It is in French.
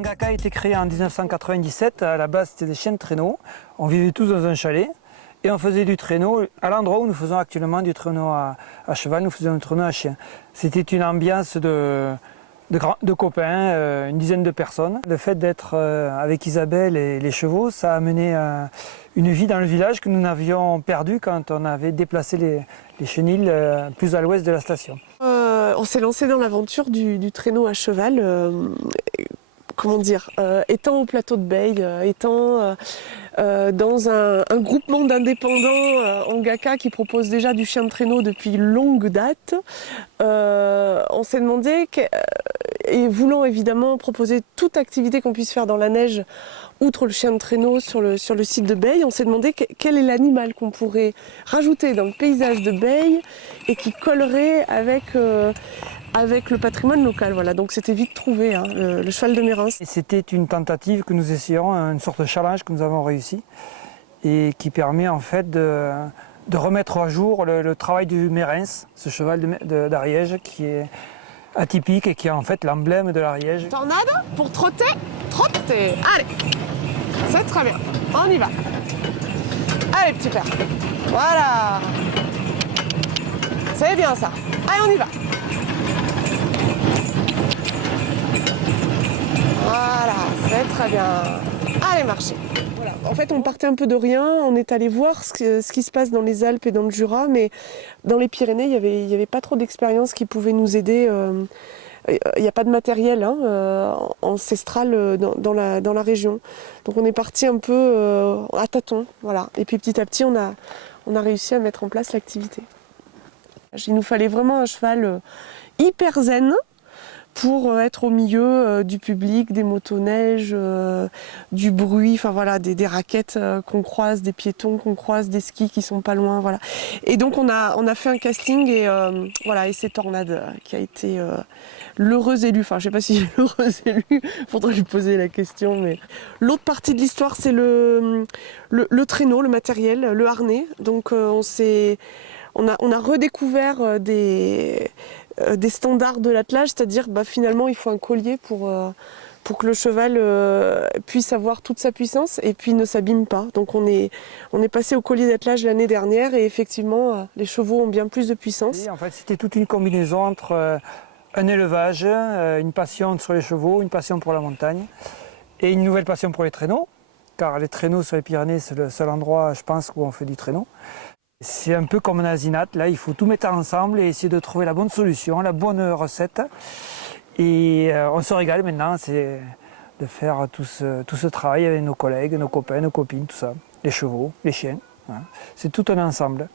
Angaka a été créé en 1997. À la base, c'était des chiens de traîneau. On vivait tous dans un chalet et on faisait du traîneau. À l'endroit où nous faisons actuellement du traîneau à cheval, nous faisions du traîneau à chien. C'était une ambiance de copains, une dizaine de personnes. Le fait d'être avec Isabelle et les chevaux, ça a amené une vie dans le village que nous n'avions perdue quand on avait déplacé les chenils plus à l'ouest de la station. On s'est lancé dans l'aventure du traîneau à cheval. Comment dire, étant au plateau de Beille, étant dans un groupement d'indépendants Angaka qui propose déjà du chien de traîneau depuis longue date, on s'est demandé, et voulant évidemment proposer toute activité qu'on puisse faire dans la neige, outre le chien de traîneau sur le site de Beille, on s'est demandé quel est l'animal qu'on pourrait rajouter dans le paysage de Beille et qui collerait avec le patrimoine local. Voilà. Donc c'était vite trouvé, hein, le cheval de Mérins. C'était une tentative que nous essayons, une sorte de challenge que nous avons réussi et qui permet en fait de remettre à jour le travail du Mérins, ce cheval d'Ariège qui est atypique et qui est en fait l'emblème de l'Ariège. Tornade pour trotter, trotter. Allez, c'est très bien, on y va. Allez petit père, voilà. C'est bien ça, allez on y va. Voilà, c'est très bien. Allez, marchez. Voilà. En fait, on partait un peu de rien. On est allé voir ce qui se passe dans les Alpes et dans le Jura, mais dans les Pyrénées, il n'y avait pas trop d'expérience qui pouvait nous aider. Il n'y a pas de matériel ancestral dans la région. Donc on est parti un peu à tâtons. Voilà. Et puis petit à petit, on a réussi à mettre en place l'activité. Il nous fallait vraiment un cheval hyper zen, pour être au milieu du public, des motoneiges, du bruit, enfin voilà, des raquettes qu'on croise, des piétons qu'on croise, des skis qui sont pas loin, voilà. Et donc on a fait un casting et voilà, et c'est Tornade qui a été l'heureux élu. Enfin, je sais pas si l'heureux élu, faudrait lui poser la question, mais l'autre partie de l'histoire, c'est le traîneau, le matériel, le harnais. Donc on a redécouvert des standards de l'attelage, c'est-à-dire finalement il faut un collier pour que le cheval puisse avoir toute sa puissance et puis ne s'abîme pas. Donc on est passé au collier d'attelage l'année dernière et effectivement les chevaux ont bien plus de puissance. Et en fait c'était toute une combinaison entre un élevage, une passion sur les chevaux, une passion pour la montagne et une nouvelle passion pour les traîneaux, car les traîneaux sur les Pyrénées c'est le seul endroit je pense où on fait du traîneau. C'est un peu comme un asinat, là il faut tout mettre ensemble et essayer de trouver la bonne solution, la bonne recette. Et on se régale maintenant, c'est de faire tout ce travail avec nos collègues, nos copains, nos copines, tout ça. Les chevaux, les chiens, hein. C'est tout un ensemble.